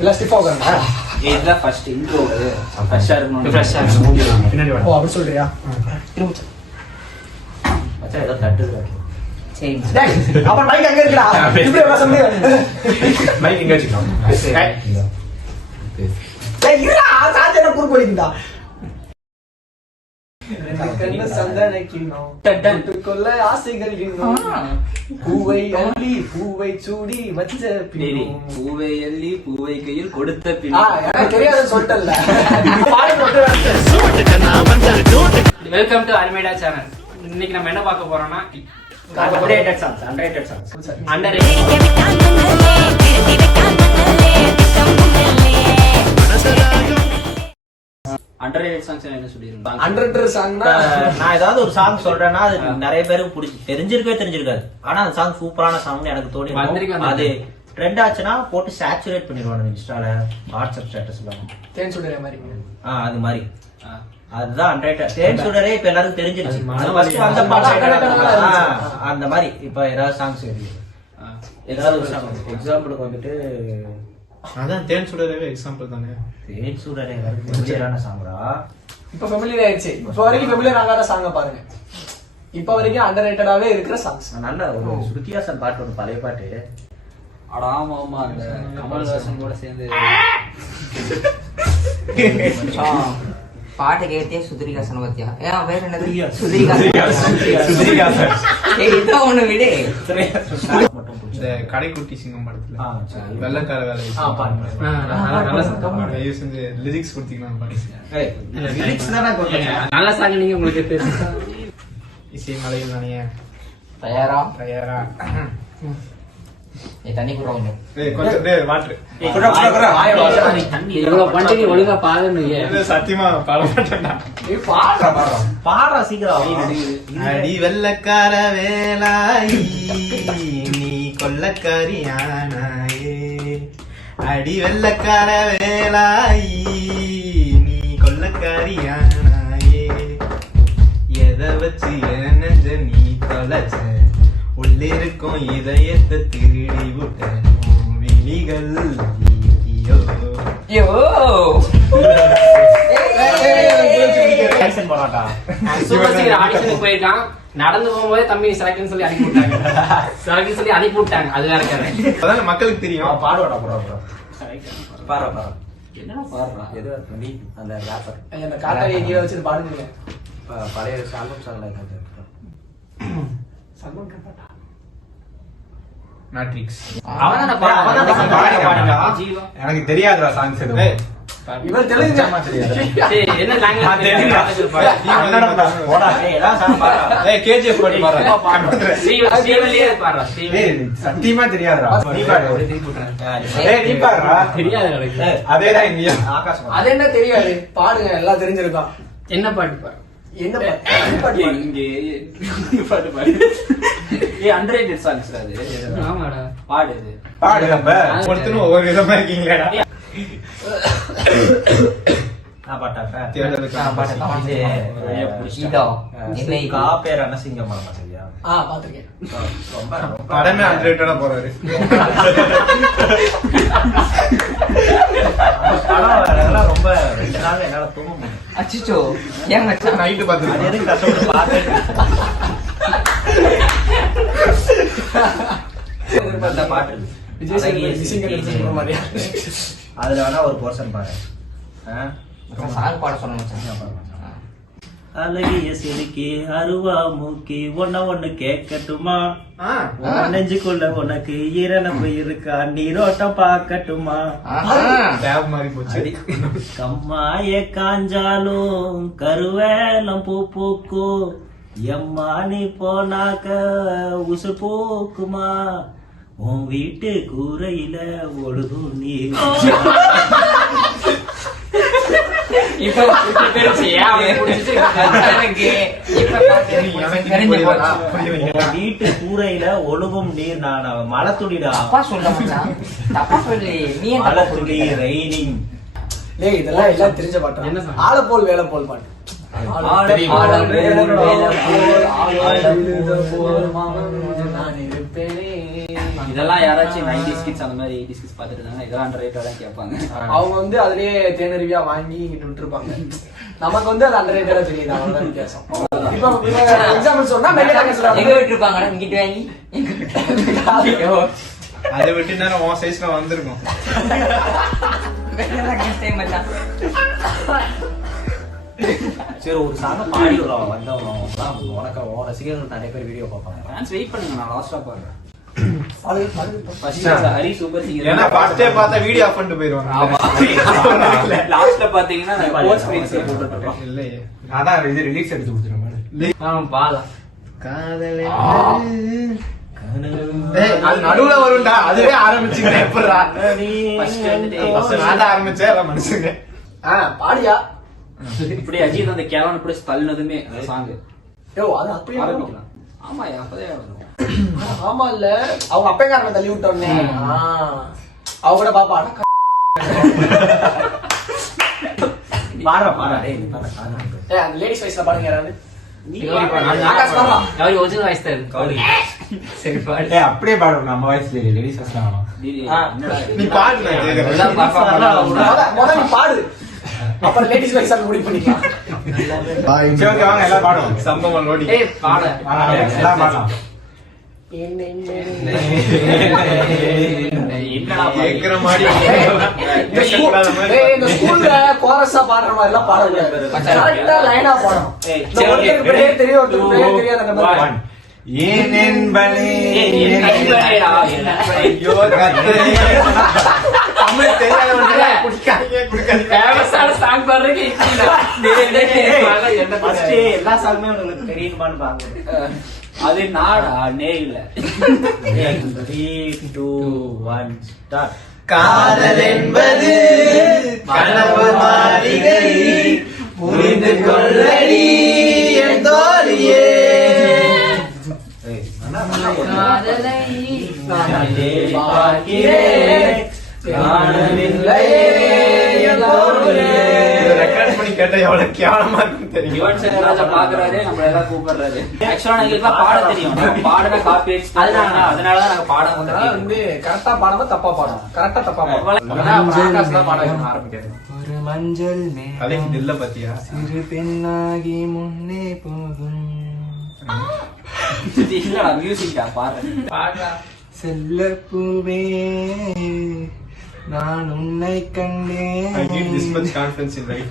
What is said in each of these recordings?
எல்லாம் ஸ்டிஃபா உட்காருங்க. இதுதான் ஃபர்ஸ்ட் இன்ட்ரோ. ஃப்ரெஷ்ஷா இருக்கணும். ஃப்ரெஷ்ஷா இருக்கணும். பின்னாடி ஓ அப்படி சொல்றியா? திரும்ப மச்சான் ஏதோ தட்டுது. சரி டேய் அப்ப மைக் அங்க இருக்குடா. இப்படி பேச முடியாது. மைக் இங்க வச்சுக்கலாம். டேய் இருடா சாச்சேன குறுக்கு வலிக்குடா. கண்ண சந்தன கிண்ணம் டட்டுக்குள்ள ஆசைகள் இன்னும் பூவை அள்ளி பூவை சூடி வச்ச பின்னி பூவை அள்ளி பூவை கையில் கொடுத்த எனக்கு தெரியாதுன்னு சொல்லிட்டல்ல. Welcome to Almeda channel. இன்னைக்கு நம்ம என்ன பார்க்க போறோம்னா அண்டர்ரேட்டட் சாங்ஸ். அண்டர்ரேட்டட் சாங்ஸ் என்ன சொல்லிருக்காங்க? அண்டர்ரேட்டட் சாங்னா நான் ஏதாவது ஒரு சாங் சொல்றேன்னா அது நிறைய பேருக்கு தெரிஞ்சிருக்காது. ஆனா அந்த சாங் சூப்பரான சாங்னு எனக்கு தோணி அது ட்ரெண்ட் ஆச்சுன்னா போட்டு சேச்சுரேட் பண்ணிடுவாங்க இன்ஸ்டால, வாட்ஸ்அப் ஸ்டேட்டஸ்ல. தேன் சுடரே மாதிரி. அது மாதிரி அதுதான் அண்டர்ரேட்டட். தேன் சுடரே இப்ப எல்லாருக்கும் தெரிஞ்சிருச்சு. அந்த பாட்டு அந்த மாதிரி இப்ப ஏதாவது சாங்ஸ் ஏதாவது ஒரு சாங் எக்ஸாம்பிளுக்கு வந்துட்டு அதான் தேன் சுடரவே எக்ஸாம்பிள் தானே. தேன் சுடரே ஃபெமிலியரான சாங்ரா. இப்ப ஃபெமிலியர் ஆயிடுச்சு. இப்ப வரைக்கும் ஃபெமிலியர் ஆகாத சாங்க பாருங்க. இப்ப வரைக்கும் அண்டர்ரேட்டடாவே இருக்கிற சாங்ஸ். நல்ல ஒரு ஸ்ருதிஹாசன் பாட்டு ஒன்று, பழைய பாட்டு. ஆமா அந்த கமல்ஹாசன் கூட சேர்ந்து பாட்டு கேட்டே சுதிரிகாசன் பத்தியா? ஏன் வேற என்னது? இதான் ஒண்ணு விடு. இந்த கடைக்குட்டி சிங்கம் படத்துல வெள்ளக்கார வேலை லிரிக்ஸ் கொடுத்தீங்கன்னா நல்ல சாங். நீங்க உங்களுக்கு தெரியும் இசை மலையில் நானே தயாரா தயாரா. தண்ணி கூட ஒழுங்கா பாருங்க. சத்தியமா பாடுற சீக்கிரம். அடி வெள்ளக்கார வேலாயி நீ கொள்ளக்காரியானாயே, அடி வெள்ளக்கார வேலாயி நீ கொள்ளக்காரியானாயே, எதை வச்சு நெஞ்ச நீ தொலைச்ச, உள்ளிருக்கும் இதயத்தை திருடி விட்ட விழிகள் போயிருக்கான். நடந்து போகும்போது தம்பி செலக்ட் சொல்லி அனுப்பி விட்டாங்க. அது வேற கதை. அதான் மக்களுக்கு தெரியும். பாடுவாடா பாடுறா என்னடா பாடுறா எது அந்த ராப்பர் அந்த காத்தாடியை கீழே வச்சுட்டு பாடுங்க. பழைய ஆல்பம் சாங்ல சல்மான் கான் பாட்டா மேட்ரிக்ஸ். எனக்கு தெரியாதுடா சாங்ஸ் எதுவும். இவர் தெலுங்கு என்ன லாங்குவேஜ்? சத்தியமா தெரியாதுடா. அதேதான் இங்கேயா அது என்ன தெரியாது. பாடுங்க, எல்லாம் தெரிஞ்சிருக்கான். என்ன பாட்டு பாரு? என்ன பாட்டு? பாட்டு பாடு. அண்டர்ரேட்டட் சாங்ஸ் அது. ஆமாடா பாடு இது. பாடு. நம்ம ஒருத்தரும் ஒவ்வொரு விதமா இருக்கீங்களா? நான் பாட்டாப்பா பேர் அனசிங்கம்மா சரியா? பாத்துருக்கேன். படமே அண்டர்ரேட்டடா போறாரு. படம் அதெல்லாம் ரொம்ப 2 நாள் என்னால தூங்க முடியும். அச்சிச்சோ ஏன் நைட்டு பார்த்து எதுக்கு கஷ்டப்பட்டு பாத்து நல்ல பாட்டு அதுல வேணா ஒரு போர்ஷன் பாரு. சாங் பாட சொன்ன அழகிய சிரிக்கி அருவா மூக்கி ஒண்ணு கேட்கட்டுமா, நெஞ்சுக்குள்ள உனக்கு ஈரனப்பு இருக்கா, நீரோட்டம் பாக்கட்டுமா, மாதிரி போச்சு. கம்மாய காஞ்சாலும் கருவேலம் பூ பூக்கும், எம்மா நீ போனாக்க உசு பூக்குமா, உன் வீட்டு கூரையில ஒழுகும் நீர். வீட்டு கூரையில ஒழுகும் நீர். நான் மழை துளிடா மழை துளி ரெய்னிங். இதெல்லாம் எல்லாம் தெரிஞ்ச பாட்டு. என்ன ஆள போல் வேலை போல் பாட்டு. இதெல்லாம் யாராச்சும் 90s கிட்ஸ் அந்த மாதிரி 80s கிட்ஸ் பார்த்துட்டு இருந்தாங்க இதெல்லாம் அண்டர்ரேட்டடா கேட்பாங்க. அவங்க வந்து அதுலயே தேனருவியா வாங்கி இங்கிட்டு விட்டுருப்பாங்க. நமக்கு வந்து அது அண்டர்ரேட்டடா தெரியுது, அவ்வளவுதான் வித்தியாசம். இப்போ எக்ஸாம்பிள் சொன்னா எங்க விட்டுருப்பாங்க இங்கிட்டு வாங்கி அதை விட்டு நேரம் உன் சைஸ்ல வந்திருக்கும். சரி ஒரு சாங்க பாடி வந்தவங்க உனக்கு உன் ரசிகர்கள் நிறைய பேர் வீடியோ பார்ப்பாங்க. ஃபேன்ஸ் வெயிட் பண்ணுங்க, நான் லாஸ்டா பாடுறேன். அது ஃபர்ஸ்ட் ஹரி சூப்பர் சிங்கர். ஏன்னா ஃபர்ஸ்டே பார்த்தா வீடியோ ஆஃப் பண்ணிட்டு போயிடுவாங்க. லாஸ்ட்ல பாத்தீங்கன்னா நான் போஸ்ட் ஸ்கிரீன்ஸ் போட்டுட்டு இருக்கோம். இல்லையே அதான் இது ரிலீஸ் எடுத்து கொடுத்துருவேன். நான் பாலா காதலே அது நடுவுல வரும்டா, அதுவே ஆரம்பிச்சுக்கிறேன். எப்படா ஃபர்ஸ்ட் வந்துட்டு ஃபர்ஸ்ட் நான் தான் ஆரம்பிச்சேன், எல்லாம் மனுஷங்க. பாடியா இப்படி அஜித் அந்த கேரளா பிடிச்சி தள்ளினதுமே அந்த சாங் யோ அது அப்படியே ஆரம்பிக்கலாம். ஆமாயா அப்பதே வரும். ஆமா இல்ல அவங்க அப்பேக்காரங்க தள்ளி விட்டோன்னே அவங்க கூட பாப்பா பாடுறா டேய் அந்த லேடிஸ் வயசுல பாடுங்க யாராவது. ஆகாஷ் பாலா அவர் ஒரிஜினல் வாய்ஸ் தான் கௌரி. சரி பாடு. ஏய் அப்படியே பாடுவோம், நம்ம வாய்ஸ்ல லேடிஸ் வாய்ஸ்லாம் வேணாம். நீ பாடு, நான் கேக்குறேன். எல்லாம் பாப்பா முதல்ல நீ பாடு, அப்புறம் லேடிஸ் வயசா முடிவு பண்ணிக்கலாம். சரி, ஓகே, வாங்க எல்லாம் பாடுவோம். சம்பவம் நோடி ஏய் பாட எல்லாம் பாடலாம். என்னடா கேக்குற மாதிரி இந்த ஸ்கூல்ல கோரஸா பாடுற மாதிரி எல்லாம் பாடக்கூடாது. கரெக்டா லைனா பாடணும். இந்த ஒருத்தருக்கு பேர் தெரியும், ஒருத்தருக்கு பேர் தெரியாது, அந்த மாதிரி. ஏன் என்பனே ஐயோ தமிழ் தெரியாதவங்க குடிக்காதீங்க. ஃபேமஸான சாங் பாடுறீங்க. ஃபர்ஸ்ட் எல்லா சாங்குமே உங்களுக்கு தெரியுமான்னு பாருங்க. அது நாடா நே இல்ல. 3 2 1 ஸ்டார்ட். காதல் என்பது கனவு மாளிகை, புரிந்து கொள்ளடி என் தோழியே. காதலை ரெக்கார்ட் பண்ணி கேட்டா எவ்வளவு கேவலமா இருக்குன்னு தெரியும். யுவன் சங்கர் ராஜா பாக்குறாரு, நம்மள எல்லாம் கூப்பிடுறாரு. ஆக்சுவலா எங்களுக்கு பாட தெரியும், பாடுனா காப்பி அடிச்சு அதனாலதான் நாங்க பாட அதனால வந்து கரெக்டா பாடாம தப்பா பாடணும், கரெக்டா தப்பா பாடணும். ஆகாஷ் தான் பாட ஆரம்பிக்கிறது. ஒரு மஞ்சள் கலைக்கு தில்ல பாத்தியா? சிறு பெண்ணாகி முன்னே போகும் இல்லடா மியூசிக்டா பாடுறேன். செல்ல பூவே நான் உன்னை I need this much கண்டேன் confidence in life.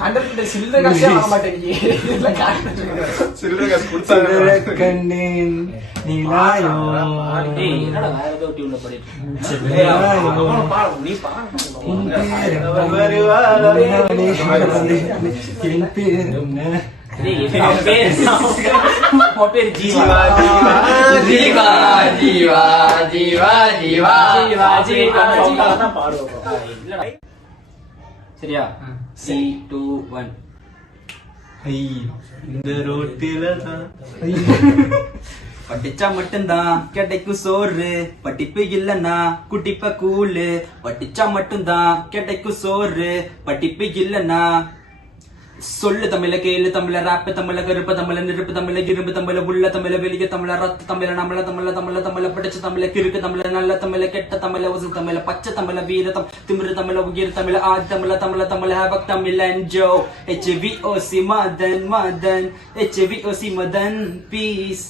கண்டக்டர் சில்லறை காசே வாங்க மாட்டேங்குது. இல்ல கண்டக்டர் சில்லறை காசு கொடுத்தாங்க. கண்டேன் நீலாயோ ஏய் என்னடா வேற ஏதோ டியூன்ல பாடிட்டு நீ பாடு. உன் பேர் என் பேர் என்ன? டேய் என் பேர் ஜீவா. ஜீவா ஜீவா ஜீவா ஜீவா தான் பாடுவோம். இல்லடா சரியா 3 2 1 ஐ இந்த ரோட்டில தான் படிச்சா மட்டும்தான் கிடைக்கும் சோறு, படிப்பு இல்லன்னா குட்டிப்ப கூழு. படிச்சா மட்டும்தான் கிடைக்கும் சோறு, படிப்பு இல்லன்னா சொல்லு தமிழ, கேளு தமிழ, ராப்ப தமிழ, கருப்ப தமிழ, நெருப்பு தமிழ, இரும்பு தமிழ, உள்ள தமிழ, வெளிய தமிழ, ரத்த தமிழ, நம்மள தமிழ, தமிழ தமிழ, படிச்ச தமிழ, கிறுக்கு தமிழ, நல்ல தமிழ, கெட்ட தமிழ, உசு தமிழ, பச்சை தமிழ, வீரத்தம், திமிரு தமிழ, உயிர் தமிழ, ஆதி தமிழ, தமிழ தமிழ, ஹேவக் தமிழ் அஞ்சோ HVOC Madan Madan HVOC Madan piece.